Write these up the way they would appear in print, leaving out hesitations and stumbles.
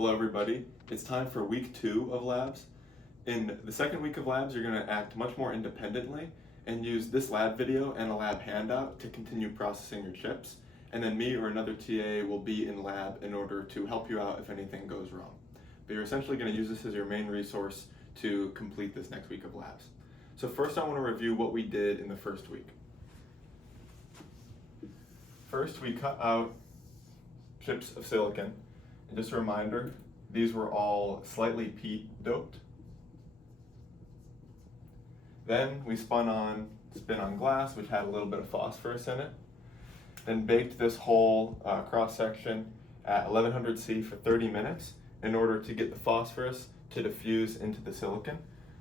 Hello everybody, it's time for week 2 of labs. In the second week of labs, you're going to act much more independently and use this lab video and a lab handout to continue processing your chips. And then me or another TA will be in lab in order to help you out if anything goes wrong. But you're essentially going to use this as your main resource to complete this next week of labs. So first I want to review what we did in the first week. First, we cut out chips of silicon. And just a reminder, these were all slightly P doped. Then we spin on glass, which had a little bit of phosphorus in it. Then baked this whole cross section at 1100 C for 30 minutes in order to get the phosphorus to diffuse into the silicon.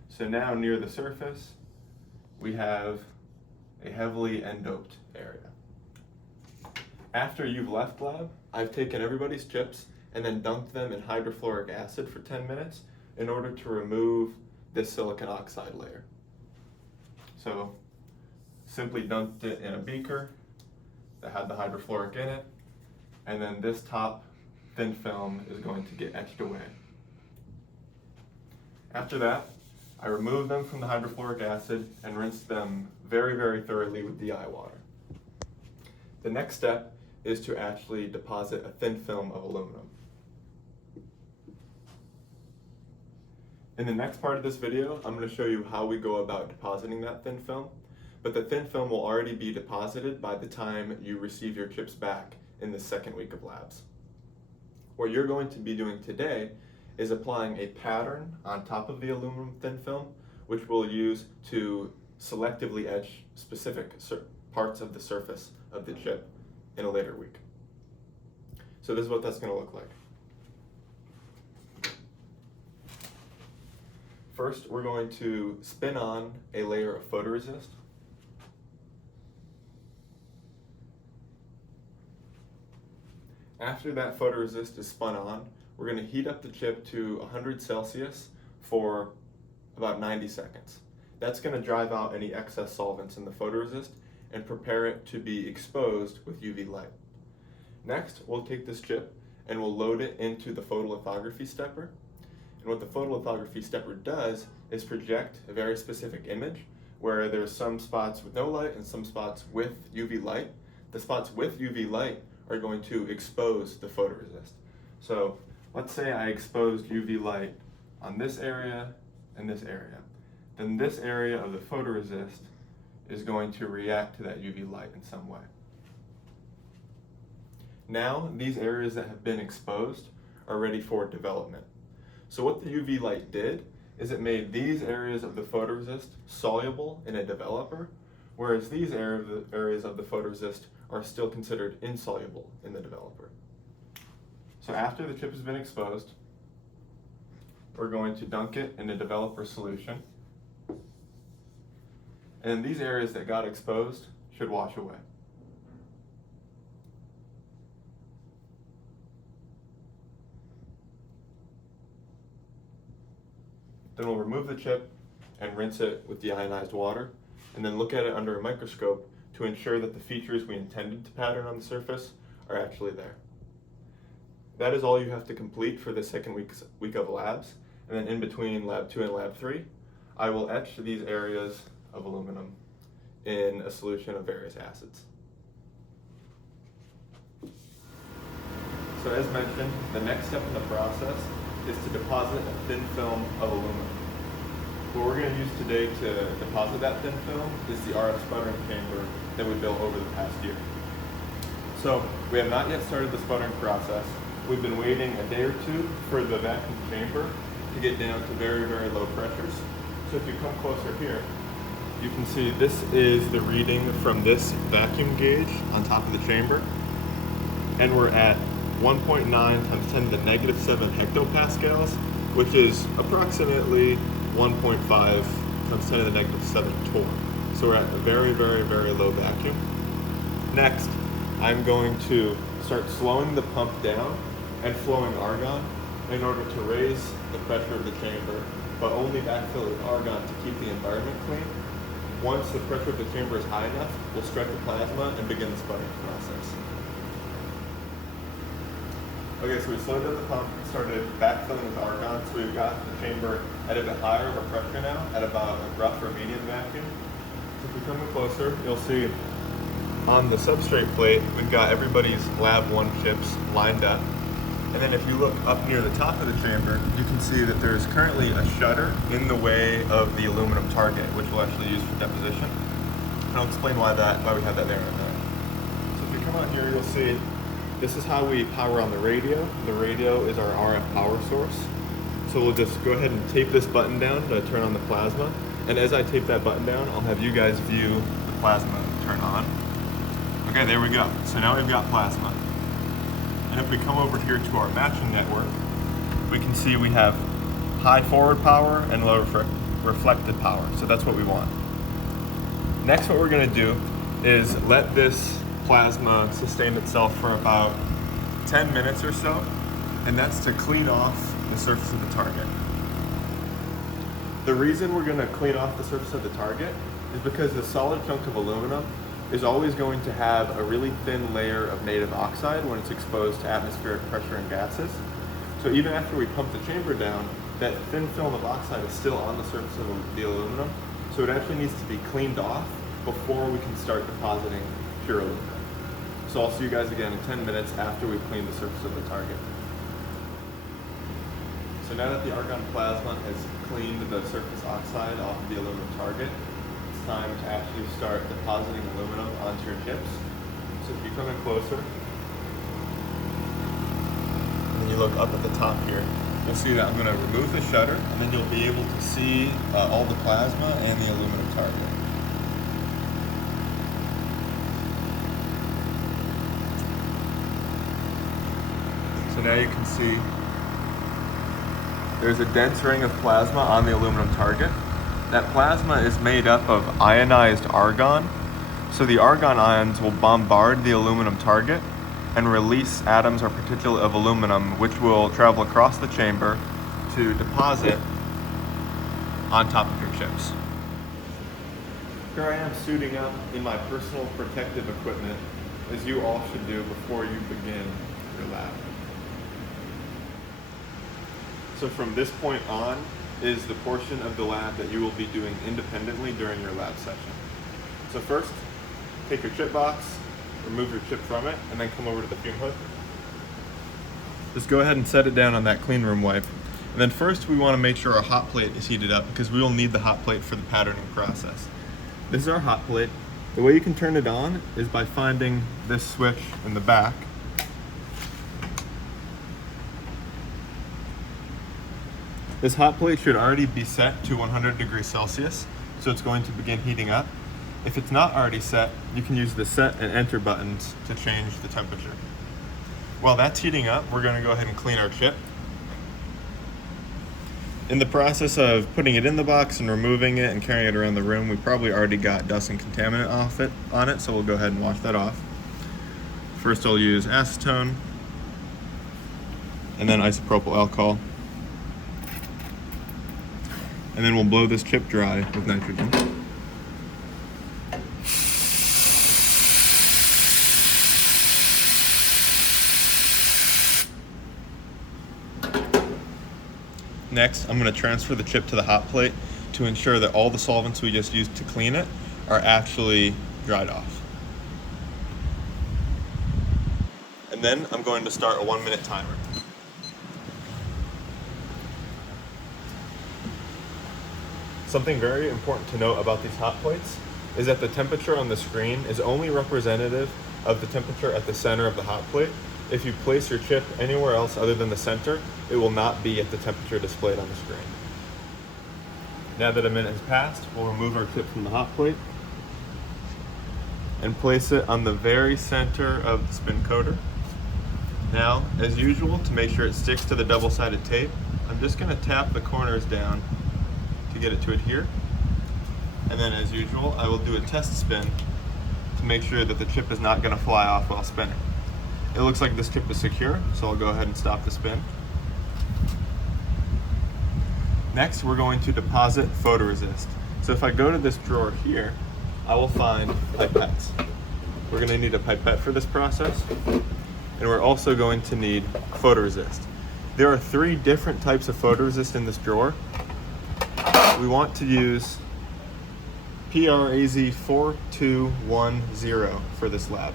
So now near the surface, we have a heavily N-doped area. After you've left lab, I've taken everybody's chips and then dunked them in hydrofluoric acid for 10 minutes in order to remove this silicon oxide layer. So simply dunked it in a beaker that had the hydrofluoric in it, and then this top thin film is going to get etched away. After that, I removed them from the hydrofluoric acid and rinsed them very, very thoroughly with DI water. The next step is to actually deposit a thin film of aluminum. In the next part of this video, I'm going to show you how we go about depositing that thin film, but the thin film will already be deposited by the time you receive your chips back in the second week of labs. What you're going to be doing today is applying a pattern on top of the aluminum thin film, which we'll use to selectively etch specific parts of the surface of the chip in a later week. So this is what that's going to look like. First, we're going to spin on a layer of photoresist. After that photoresist is spun on, we're going to heat up the chip to 100 Celsius for about 90 seconds. That's going to drive out any excess solvents in the photoresist and prepare it to be exposed with UV light. Next, we'll take this chip and we'll load it into the photolithography stepper. And what the photolithography stepper does is project a very specific image where there's some spots with no light and some spots with UV light. The spots with UV light are going to expose the photoresist. So let's say I exposed UV light on this area and this area. Then this area of the photoresist is going to react to that UV light in some way. Now, these areas that have been exposed are ready for development. So what the UV light did is it made these areas of the photoresist soluble in a developer, whereas these areas of the photoresist are still considered insoluble in the developer. So after the chip has been exposed, we're going to dunk it in a developer solution. And these areas that got exposed should wash away. Then we'll remove the chip and rinse it with deionized water, and then look at it under a microscope to ensure that the features we intended to pattern on the surface are actually there. That is all you have to complete for the second week of labs, and then in between lab 2 and lab 3, I will etch these areas of aluminum in a solution of various acids. So as mentioned, the next step in the process is to deposit a thin film of aluminum. What we're going to use today to deposit that thin film is the RF sputtering chamber that we built over the past year. So we have not yet started the sputtering process. We've been waiting a day or two for the vacuum chamber to get down to very, very low pressures. So if you come closer here, you can see this is the reading from this vacuum gauge on top of the chamber. And we're at 1.9 times 10 to the negative 7 hectopascals, which is approximately 1.5 times 10 to the negative 7 torr. So we're at a very, very, very low vacuum. Next, I'm going to start slowing the pump down and flowing argon in order to raise the pressure of the chamber, but only backfill with argon to keep the environment clean. Once the pressure of the chamber is high enough, we'll stretch the plasma and begin the sputtering process. Okay, so we slowed down the pump, started backfilling with argon, so we've got the chamber at a bit higher of a pressure now, at about a rough or medium vacuum. So if we come in closer, you'll see on the substrate plate, we've got everybody's Lab 1 chips lined up. And then if you look up near the top of the chamber, you can see that there's currently a shutter in the way of the aluminum target, which we'll actually use for deposition. And I'll explain why we have that there in a minute. So if you come out here, you'll see this is how we power on the radio. The radio is our RF power source. So we'll just go ahead and tape this button down to turn on the plasma. And as I tape that button down, I'll have you guys view the plasma turn on. Okay, there we go. So now we've got plasma. And if we come over here to our matching network, we can see we have high forward power and low reflected power. So that's what we want. Next, what we're going to do is let this plasma sustain itself for about 10 minutes or so, and that's to clean off the surface of the target. The reason we're going to clean off the surface of the target is because the solid chunk of aluminum is always going to have a really thin layer of native oxide when it's exposed to atmospheric pressure and gases. So even after we pump the chamber down, that thin film of oxide is still on the surface of the aluminum, so it actually needs to be cleaned off before we can start depositing pure aluminum. So I'll see you guys again in 10 minutes after we've cleaned the surface of the target. So now that the argon plasma has cleaned the surface oxide off of the aluminum target, it's time to actually start depositing aluminum onto your chips. So if you come in closer, and then you look up at the top here, you'll see that I'm going to remove the shutter, and then you'll be able to see all the plasma and the aluminum target. So now you can see there's a dense ring of plasma on the aluminum target. That plasma is made up of ionized argon. So the argon ions will bombard the aluminum target and release atoms or particulate of aluminum, which will travel across the chamber to deposit on top of your chips. Here I am suiting up in my personal protective equipment, as you all should do before you begin your lab. So from this point on is the portion of the lab that you will be doing independently during your lab session. So first, take your chip box, remove your chip from it, and then come over to the fume hood. Just go ahead and set it down on that clean room wipe. And then first we want to make sure our hot plate is heated up because we will need the hot plate for the patterning process. This is our hot plate. The way you can turn it on is by finding this switch in the back. This hot plate should already be set to 100 degrees Celsius, so it's going to begin heating up. If it's not already set, you can use the set and enter buttons to change the temperature. While that's heating up, we're going to go ahead and clean our chip. In the process of putting it in the box and removing it and carrying it around the room, we probably already got dust and contaminant on it, so we'll go ahead and wash that off. First I'll use acetone, and then isopropyl alcohol. And then we'll blow this chip dry with nitrogen. Next, I'm going to transfer the chip to the hot plate to ensure that all the solvents we just used to clean it are actually dried off. And then I'm going to start a 1-minute timer. Something very important to note about these hot plates is that the temperature on the screen is only representative of the temperature at the center of the hot plate. If you place your chip anywhere else other than the center, it will not be at the temperature displayed on the screen. Now that a minute has passed, we'll remove our chip from the hot plate and place it on the very center of the spin coater. Now, as usual, to make sure it sticks to the double-sided tape, I'm just going to tap the corners down to get it to adhere. And then, as usual, I will do a test spin to make sure that the chip is not going to fly off while spinning. It looks like this chip is secure, so I'll go ahead and stop the spin. Next, we're going to deposit photoresist. So if I go to this drawer here, I will find pipettes. We're going to need a pipette for this process. and we're also going to need photoresist. There are 3 different types of photoresist in this drawer. We want to use PRAZ 4210 for this lab.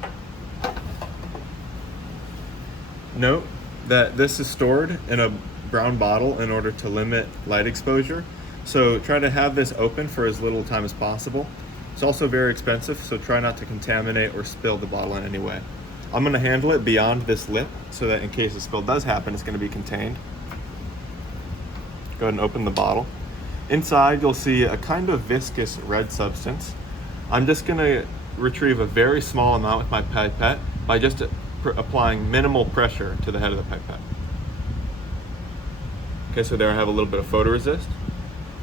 Note that this is stored in a brown bottle in order to limit light exposure. So try to have this open for as little time as possible. It's also very expensive, so try not to contaminate or spill the bottle in any way. I'm gonna handle it beyond this lip so that in case a spill does happen, it's gonna be contained. Go ahead and open the bottle. Inside, you'll see a kind of viscous red substance. I'm just gonna retrieve a very small amount with my pipette by just applying minimal pressure to the head of the pipette. Okay, so there I have a little bit of photoresist.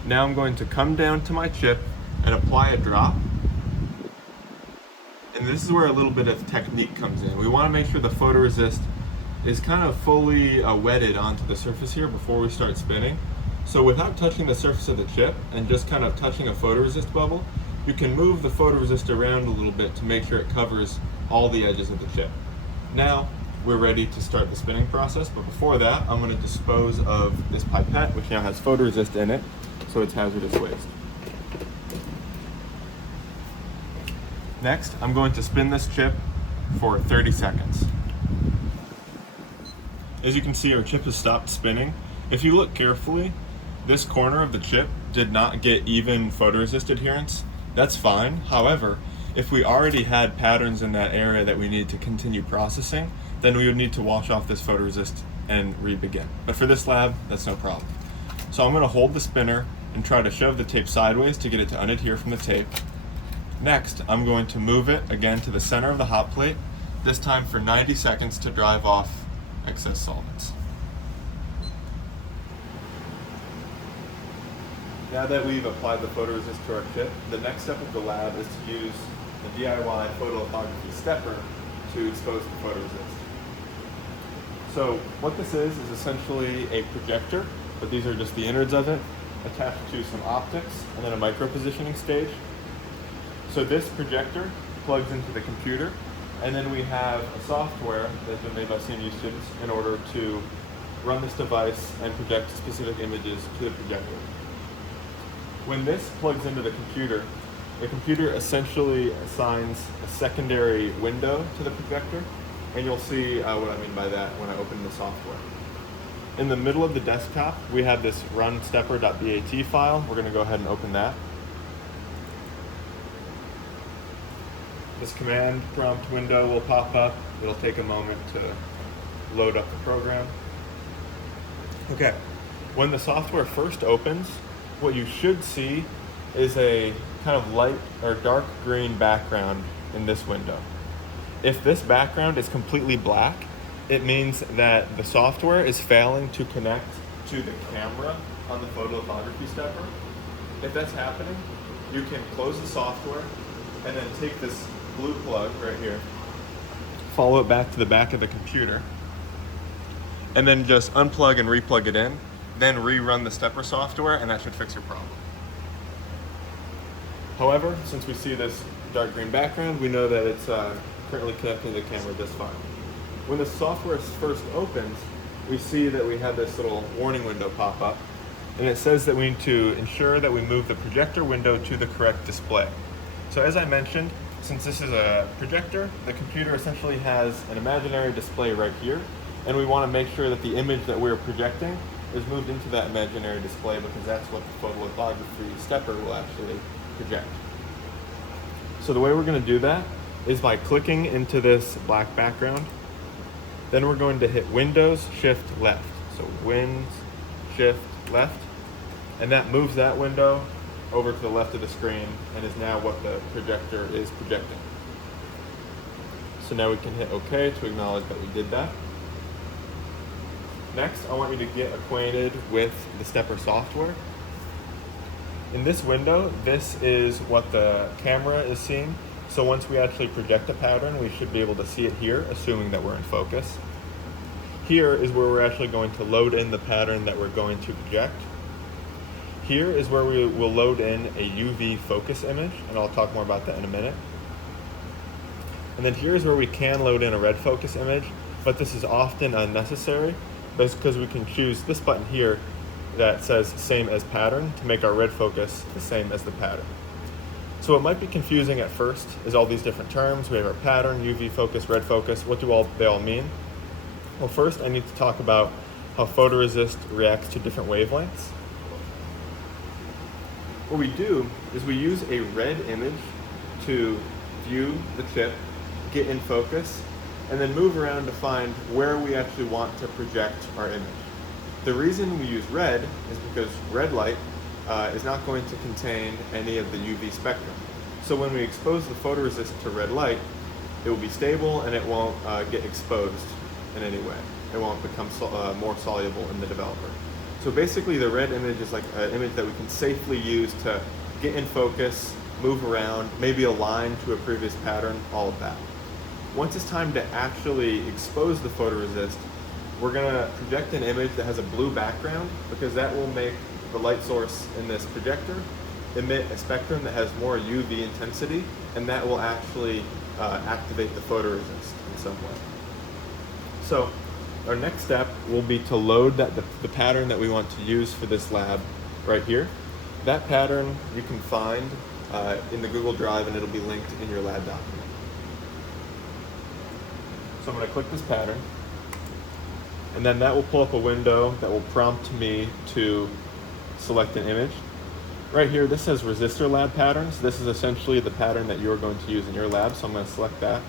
Now I'm going to come down to my chip and apply a drop. And this is where a little bit of technique comes in. We want to make sure the photoresist is kind of fully wetted onto the surface here before we start spinning. So without touching the surface of the chip and just kind of touching a photoresist bubble, you can move the photoresist around a little bit to make sure it covers all the edges of the chip. Now we're ready to start the spinning process, but before that I'm going to dispose of this pipette, which now has photoresist in it, so it's hazardous waste. Next, I'm going to spin this chip for 30 seconds. As you can see, our chip has stopped spinning. If you look carefully, this corner of the chip did not get even photoresist adherence. That's fine. However, if we already had patterns in that area that we need to continue processing, then we would need to wash off this photoresist and re-begin. But for this lab, that's no problem. So I'm going to hold the spinner and try to shove the tape sideways to get it to unadhere from the tape. Next, I'm going to move it again to the center of the hot plate, this time for 90 seconds to drive off excess solvents. Now that we've applied the photoresist to our chip, the next step of the lab is to use the DIY photolithography stepper to expose the photoresist. So what this is essentially a projector, but these are just the innards of it, attached to some optics and then a micro positioning stage. So this projector plugs into the computer, and then we have a software that's been made by CMU students in order to run this device and project specific images to the projector. When this plugs into the computer essentially assigns a secondary window to the projector, and you'll see what I mean by that when I open the software. In the middle of the desktop, we have this runstepper.bat file. We're going to go ahead and open that. This command prompt window will pop up. It'll take a moment to load up the program. Okay, when the software first opens, what you should see is a kind of light or dark green background in this window. If this background is completely black, it means that the software is failing to connect to the camera on the photolithography stepper. If that's happening, you can close the software and then take this blue plug right here, follow it back to the back of the computer, and then just unplug and replug it in, then rerun the stepper software, and that should fix your problem. However, since we see this dark green background, we know that it's currently connecting to the camera just fine. When the software first opens, we see that we have this little warning window pop up, and it says that we need to ensure that we move the projector window to the correct display. So as I mentioned, since this is a projector, the computer essentially has an imaginary display right here, and we want to make sure that the image that we're projecting is moved into that imaginary display, because that's what the photolithography stepper will actually project. So the way we're going to do that is by clicking into this black background. Then we're going to hit Windows Shift Left. So Windows Shift Left, and that moves that window over to the left of the screen and is now what the projector is projecting. So now we can hit OK to acknowledge that we did that. Next, I want you to get acquainted with the stepper software. In this window, this is what the camera is seeing. So once we actually project a pattern, we should be able to see it here, assuming that we're in focus. Here is where we're actually going to load in the pattern that we're going to project. Here is where we will load in a UV focus image, and I'll talk more about that in a minute. And then here is where we can load in a red focus image, but this is often unnecessary. That's because we can choose this button here that says same as pattern to make our red focus the same as the pattern. So what might be confusing at first is all these different terms. We have our pattern, UV focus, red focus. What do they all mean? Well, first I need to talk about how photoresist reacts to different wavelengths. What we do is we use a red image to view the chip, get in focus, and then move around to find where we actually want to project our image. The reason we use red is because red light is not going to contain any of the UV spectrum. So when we expose the photoresist to red light, it will be stable and it won't get exposed in any way. It won't become more soluble in the developer. So basically the red image is like an image that we can safely use to get in focus, move around, maybe align to a previous pattern, all of that. Once it's time to actually expose the photoresist, we're gonna project an image that has a blue background because that will make the light source in this projector emit a spectrum that has more UV intensity, and that will actually activate the photoresist in some way. So our next step will be to load the pattern that we want to use for this lab right here. That pattern you can find in the Google Drive, and it'll be linked in your lab document. So I'm going to click this pattern, and then that will pull up a window that will prompt me to select an image. Right here, this says resistor lab patterns. This is essentially the pattern that you're going to use in your lab, so I'm going to select that.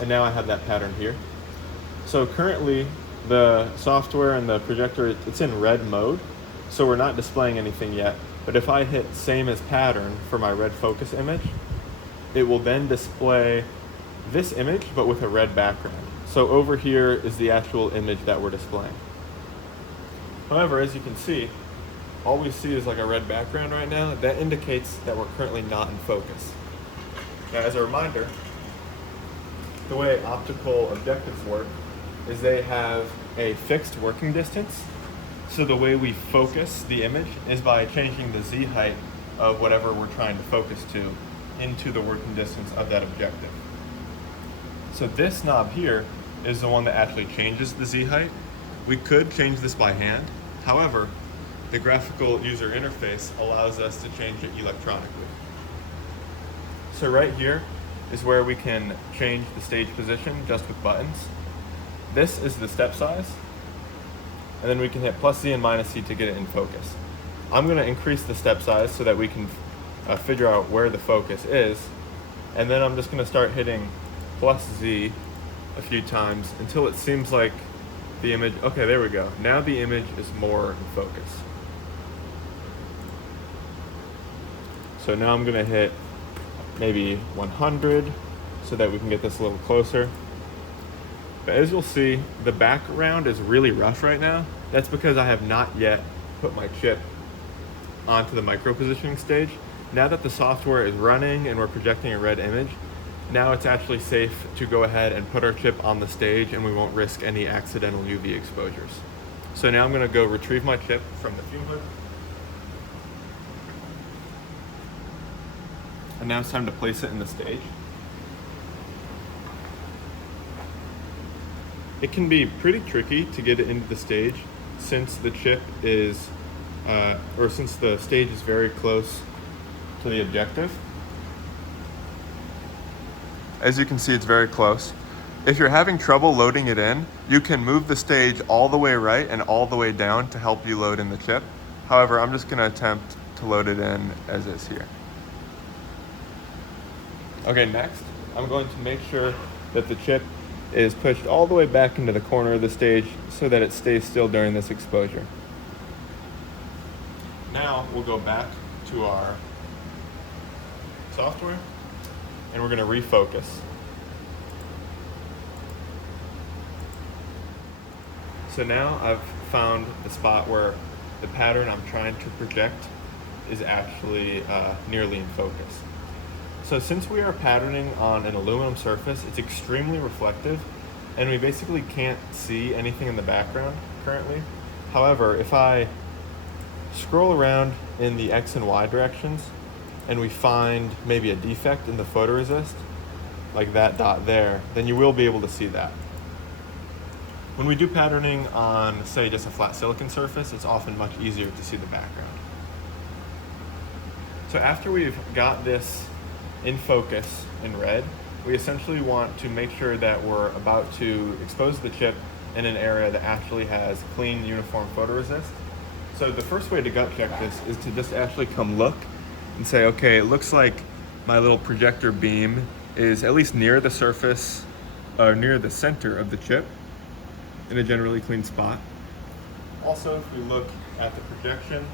And now I have that pattern here. So currently, the software and the projector, it's in red mode, so we're not displaying anything yet. But if I hit same as pattern for my red focus image, it will then display this image, but with a red background. So over here is the actual image that we're displaying. However, as you can see, all we see is like a red background right now. That indicates that we're currently not in focus. Now, as a reminder, the way optical objectives work is they have a fixed working distance. So the way we focus the image is by changing the Z height of whatever we're trying to focus to into the working distance of that objective. So this knob here is the one that actually changes the Z height. We could change this by hand. However, the graphical user interface allows us to change it electronically. So right here is where we can change the stage position just with buttons. This is the step size, and then we can hit plus Z and minus Z to get it in focus. I'm going to increase the step size so that we can figure out where the focus is, and then I'm just going to start hitting plus Z a few times until it seems like the image, okay, there we go. Now the image is more in focus. So now I'm gonna hit maybe 100 so that we can get this a little closer. But as you'll see, the background is really rough right now. That's because I have not yet put my chip onto the micro positioning stage. Now that the software is running and we're projecting a red image, now it's actually safe to go ahead and put our chip on the stage and we won't risk any accidental UV exposures. So now I'm going to go retrieve my chip from the fume hood. And now it's time to place it in the stage. It can be pretty tricky to get it into the stage since the chip is, since the stage is very close to the objective. As you can see, it's very close. If you're having trouble loading it in, you can move the stage all the way right and all the way down to help you load in the chip. However, I'm just gonna attempt to load it in as is here. Okay, next, I'm going to make sure that the chip is pushed all the way back into the corner of the stage so that it stays still during this exposure. Now we'll go back to our software and we're going to refocus. So now I've found the spot where the pattern I'm trying to project is actually nearly in focus. So since we are patterning on an aluminum surface, it's extremely reflective and we basically can't see anything in the background currently. However, if I scroll around in the X and Y directions and we find maybe a defect in the photoresist, like that dot there, then you will be able to see that. When we do patterning on, say, just a flat silicon surface, it's often much easier to see the background. So after we've got this in focus in red, we essentially want to make sure that we're about to expose the chip in an area that actually has clean, uniform photoresist. So the first way to gut check this is to just actually come look and say, okay, it looks like my little projector beam is at least near the surface, or near the center of the chip, in a generally clean spot. Also, if we look at the projection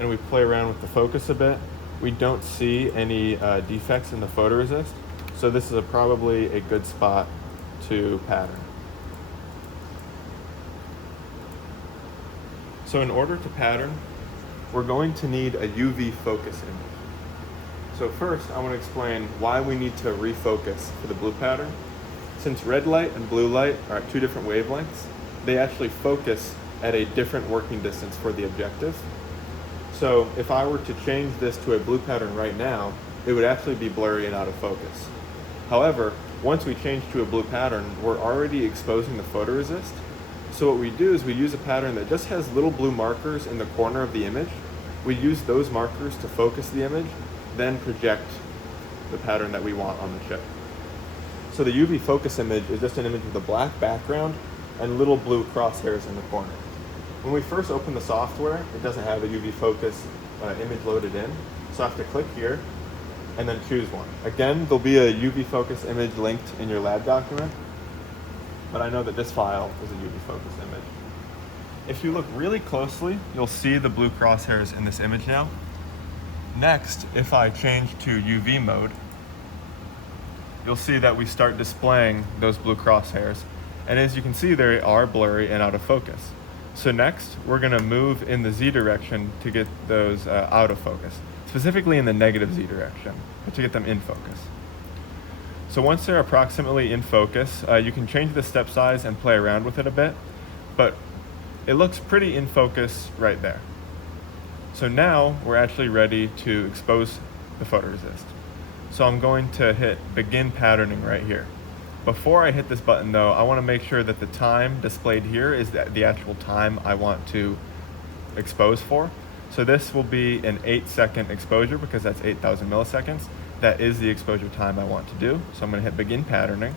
and we play around with the focus a bit, we don't see any defects in the photoresist. So this is probably a good spot to pattern. So in order to pattern, we're going to need a UV focus image. So first, I want to explain why we need to refocus for the blue pattern. Since red light and blue light are at two different wavelengths, they actually focus at a different working distance for the objective. So if I were to change this to a blue pattern right now, it would actually be blurry and out of focus. However, once we change to a blue pattern, we're already exposing the photoresist. So what we do is we use a pattern that just has little blue markers in the corner of the image. We use those markers to focus the image, then project the pattern that we want on the chip. So the UV focus image is just an image with a black background and little blue crosshairs in the corner. When we first open the software, it doesn't have a UV focus image loaded in. So I have to click here and then choose one. Again, there'll be a UV focus image linked in your lab document, but I know that this file is a UV focus image. If you look really closely, you'll see the blue crosshairs in this image now. Next, if I change to UV mode, you'll see that we start displaying those blue crosshairs. And as you can see, they are blurry and out of focus. So next, we're gonna move in the Z direction to get those out of focus, specifically in the negative Z direction, to get them in focus. So once they're approximately in focus, you can change the step size and play around with it a bit, but it looks pretty in focus right there. So now we're actually ready to expose the photoresist. So I'm going to hit begin patterning right here. Before I hit this button though, I want to make sure that the time displayed here is the actual time I want to expose for. So this will be an 8-second exposure because that's 8,000 milliseconds. That is the exposure time I want to do. So I'm going to hit begin patterning.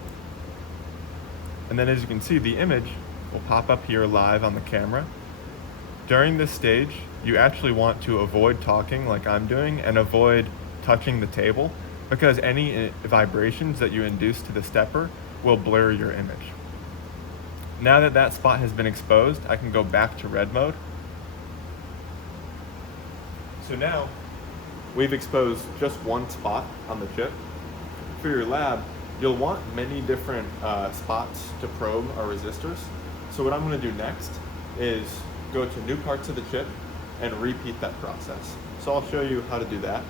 And then as you can see, the image will pop up here live on the camera. During this stage, you actually want to avoid talking like I'm doing and avoid touching the table, because any vibrations that you induce to the stepper will blur your image. Now that that spot has been exposed, I can go back to red mode. So now we've exposed just one spot on the chip. For your lab, you'll want many different spots to probe our resistors. So what I'm going to do next is go to new parts of the chip and repeat that process. So I'll show you how to do that.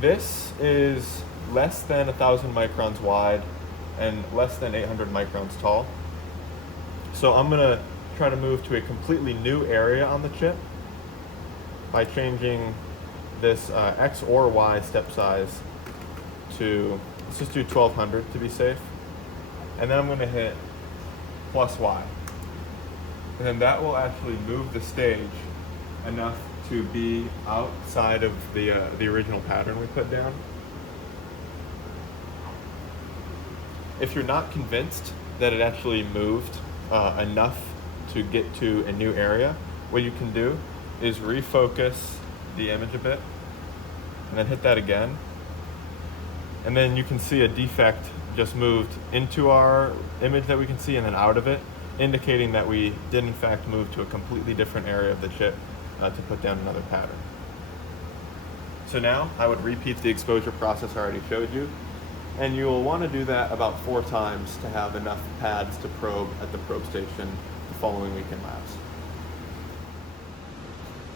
This is less than 1,000 microns wide and less than 800 microns tall. So I'm going to try to move to a completely new area on the chip by changing this X or Y step size to, let's just do 1200 to be safe. And then I'm going to hit plus Y. And then that will actually move the stage enough to be outside of the original pattern we put down. If you're not convinced that it actually moved enough to get to a new area, what you can do is refocus the image a bit and then hit that again. And then you can see a defect just moved into our image that we can see and then out of it, indicating that we did in fact move to a completely different area of the chip to put down another pattern. So now I would repeat the exposure process I already showed you, and you'll want to do that about 4 times to have enough pads to probe at the probe station the following week in labs.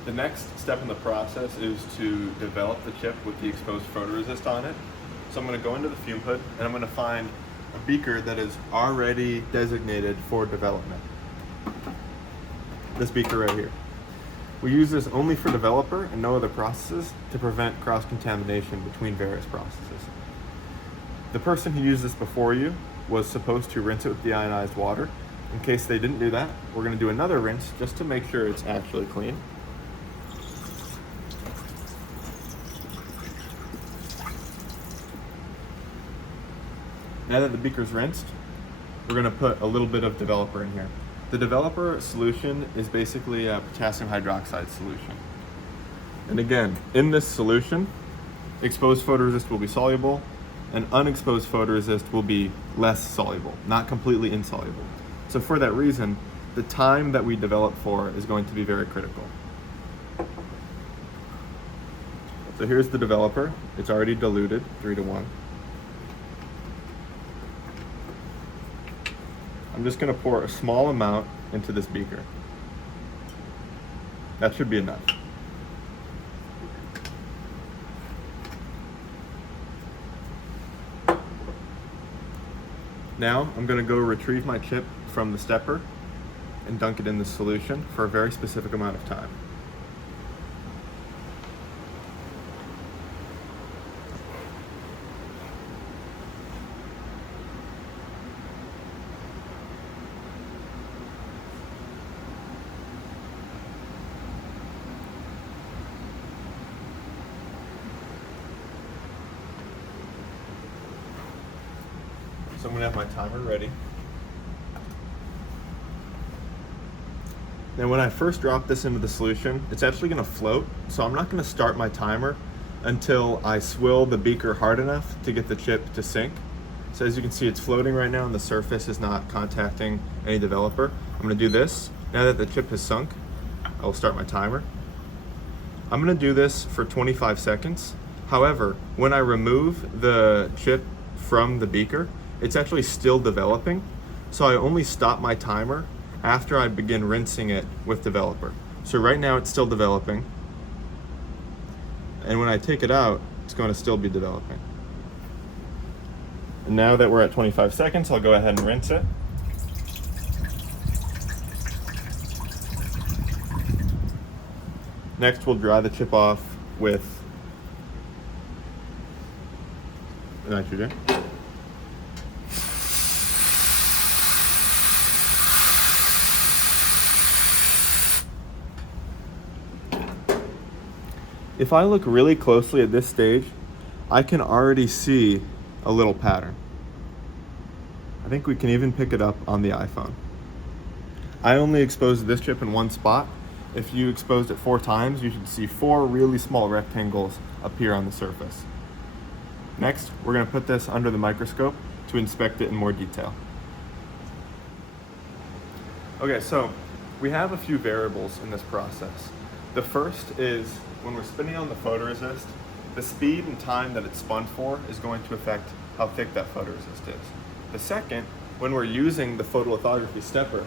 The next step in the process is to develop the chip with the exposed photoresist on it. So I'm going to go into the fume hood and I'm going to find a beaker that is already designated for development. This beaker right here. We use this only for developer and no other processes to prevent cross-contamination between various processes. The person who used this before you was supposed to rinse it with deionized water. In case they didn't do that, we're going to do another rinse just to make sure it's actually clean. Now that the beaker's rinsed, we're going to put a little bit of developer in here. The developer solution is basically a potassium hydroxide solution. And again, in this solution, exposed photoresist will be soluble, and unexposed photoresist will be less soluble, not completely insoluble. So for that reason, the time that we develop for is going to be very critical. So here's the developer. It's already diluted, 3:1. I'm just going to pour a small amount into this beaker. That should be enough. Now I'm going to go retrieve my chip from the stepper and dunk it in the solution for a very specific amount of time. So I'm going to have my timer ready. Now when I first drop this into the solution, it's actually going to float, so I'm not going to start my timer until I swill the beaker hard enough to get the chip to sink. So as you can see, it's floating right now and the surface is not contacting any developer. I'm going to do this. Now that the chip has sunk, I will start my timer. I'm going to do this for 25 seconds. However, when I remove the chip from the beaker, it's actually still developing, so I only stop my timer after I begin rinsing it with developer. So right now it's still developing, and when I take it out, it's going to still be developing. And now that we're at 25 seconds, I'll go ahead and rinse it. Next, we'll dry the chip off with nitrogen. If I look really closely at this stage, I can already see a little pattern. I think we can even pick it up on the iPhone. I only exposed this chip in one spot. If you exposed it 4 times, you should see 4 really small rectangles appear on the surface. Next, we're going to put this under the microscope to inspect it in more detail. Okay, so we have a few variables in this process. The first is when we're spinning on the photoresist, the speed and time that it's spun for is going to affect how thick that photoresist is. The second, when we're using the photolithography stepper,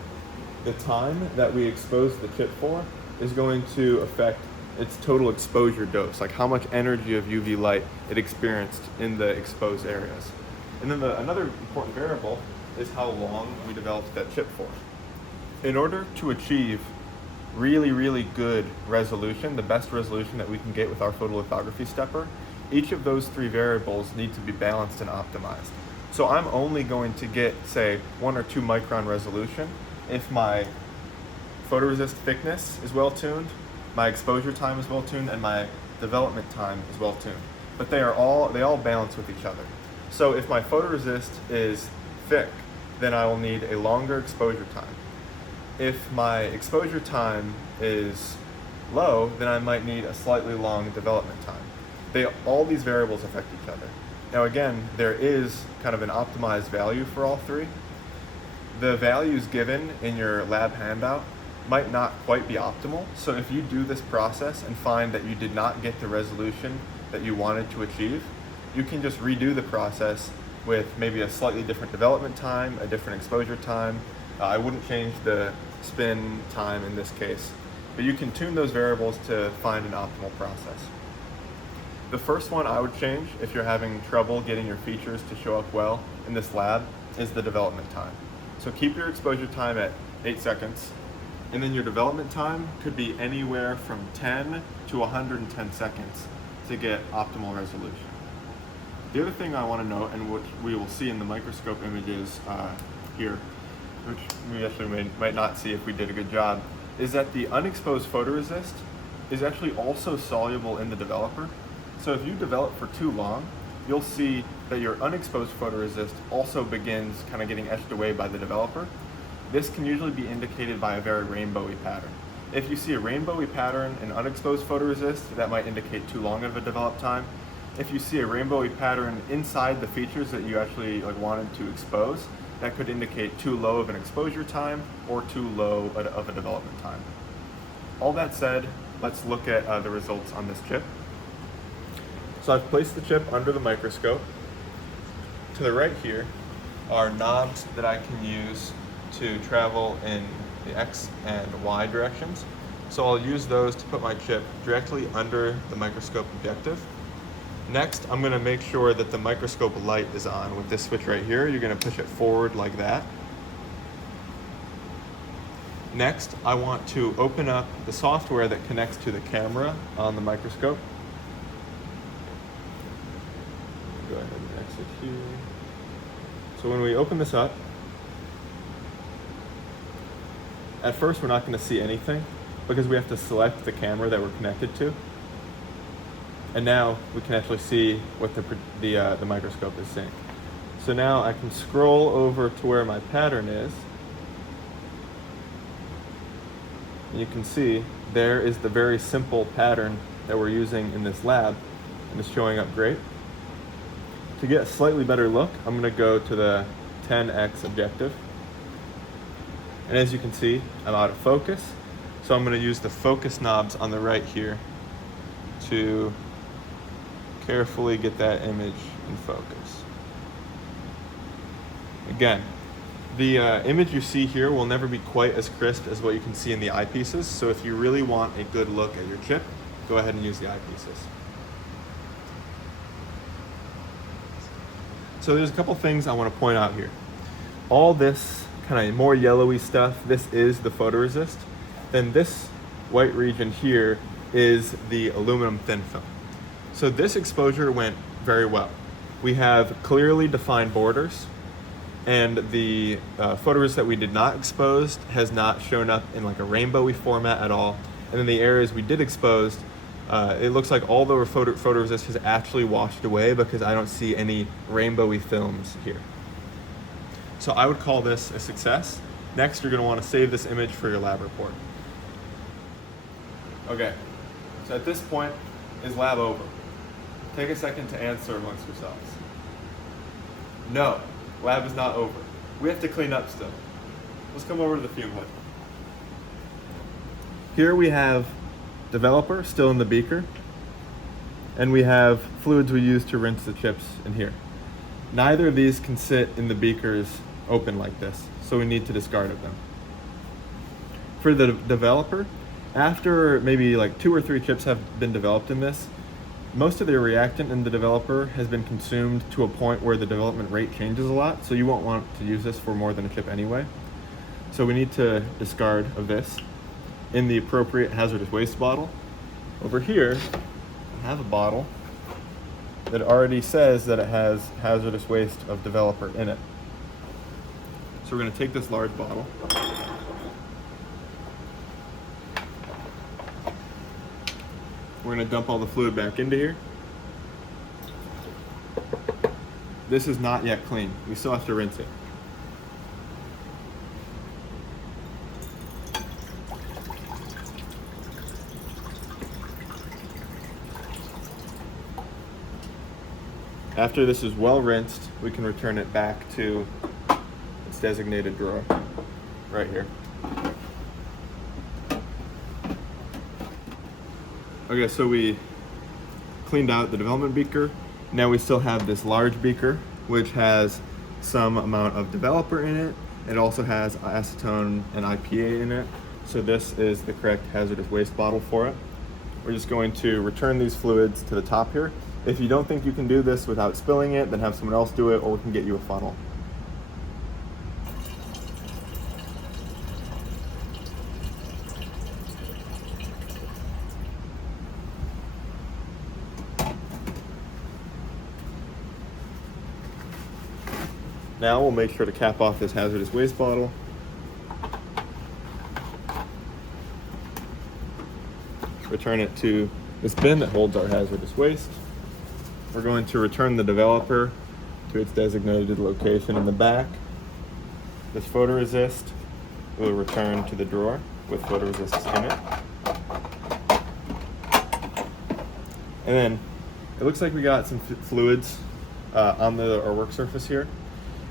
the time that we expose the chip for is going to affect its total exposure dose, like how much energy of UV light it experienced in the exposed areas. And then another important variable is how long we developed that chip for. In order to achieve really good resolution, the best resolution that we can get with our photolithography stepper, each of those 3 variables need to be balanced and optimized. So I'm only going to get, say, 1 or 2 micron resolution if my photoresist thickness is well tuned, my exposure time is well tuned, and my development time is well tuned. But they all balance with each other. So if my photoresist is thick, then I will need a longer exposure time. If my exposure time is low, then I might need a slightly long development time. All these variables affect each other. Now again, there is kind of an optimized value for all 3. The values given in your lab handout might not quite be optimal. So if you do this process and find that you did not get the resolution that you wanted to achieve, you can just redo the process with maybe a slightly different development time, a different exposure time. I wouldn't change the spin time in this case, but you can tune those variables to find an optimal process. The first one I would change if you're having trouble getting your features to show up well in this lab is the development time. So keep your exposure time at 8 seconds And then your development time could be anywhere from 10 to 110 seconds to get optimal resolution. The other thing I want to note, and which we will see in the microscope images here, which we actually might not see if we did a good job, is that the unexposed photoresist is actually also soluble in the developer. So if you develop for too long, you'll see that your unexposed photoresist also begins kind of getting etched away by the developer. This can usually be indicated by a very rainbowy pattern. If you see a rainbowy pattern in unexposed photoresist, that might indicate too long of a develop time. If you see a rainbowy pattern inside the features that you actually wanted to expose, that could indicate too low of an exposure time or too low of a development time. All that said, let's look at the results on this chip. So I've placed the chip under the microscope. To the right here are knobs that I can use to travel in the X and Y directions. So I'll use those to put my chip directly under the microscope objective. Next, I'm going to make sure that the microscope light is on with this switch right here. You're going to push it forward like that. Next, I want to open up the software that connects to the camera on the microscope. Go ahead and exit here. So when we open this up, at first we're not going to see anything because we have to select the camera that we're connected to. And now we can actually see what the microscope is seeing. So now I can scroll over to where my pattern is. And you can see there is the very simple pattern that we're using in this lab, and it's showing up great. To get a slightly better look, I'm going to go to the 10x objective. And as you can see, I'm out of focus. So I'm going to use the focus knobs on the right here to carefully get that image in focus. Again, the image you see here will never be quite as crisp as what you can see in the eyepieces. So if you really want a good look at your chip, go ahead and use the eyepieces. So there's a couple things I want to point out here. All this kind of more yellowy stuff, this is the photoresist. Then this white region here is the aluminum thin film. So this exposure went very well. We have clearly defined borders, and the photoresist that we did not expose has not shown up in like a rainbowy format at all. And then the areas we did expose, it looks like all the photoresist has actually washed away because I don't see any rainbowy films here. So I would call this a success. Next, you're going to want to save this image for your lab report. Okay, so at this point, is lab over? Take a second to answer amongst yourselves. No, lab is not over. We have to clean up still. Let's come over to the fume hood. Here we have developer still in the beaker, and we have fluids we use to rinse the chips in here. Neither of these can sit in the beakers open like this, so we need to discard of them. For the developer, after maybe like 2 or 3 chips have been developed in this, most of the reactant in the developer has been consumed to a point where the development rate changes a lot, so you won't want to use this for more than a chip anyway. So we need to discard of this in the appropriate hazardous waste bottle. Over here, I have a bottle that already says that it has hazardous waste of developer in it. So we're going to take this large bottle. We're going to dump all the fluid back into here. This is not yet clean. We still have to rinse it. After this is well rinsed, we can return it back to its designated drawer right here. Okay, so we cleaned out the development beaker. Now we still have this large beaker, which has some amount of developer in it. It also has acetone and IPA in it. So this is the correct hazardous waste bottle for it. We're just going to return these fluids to the top here. If you don't think you can do this without spilling it, then have someone else do it, or we can get you a funnel. Now we'll make sure to cap off this hazardous waste bottle. Return it to this bin that holds our hazardous waste. We're going to return the developer to its designated location in the back. This photoresist will return to the drawer with photoresists in it. And then it looks like we got some fluids on our work surface here.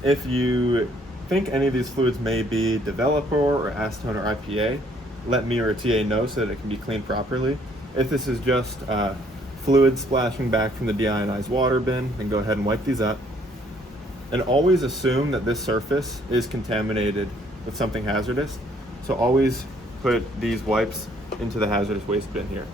If you think any of these fluids may be developer or acetone or IPA, let me or a TA know so that it can be cleaned properly. If this is just fluid splashing back from the deionized water bin, then go ahead and wipe these up. And always assume that this surface is contaminated with something hazardous. So always put these wipes into the hazardous waste bin here.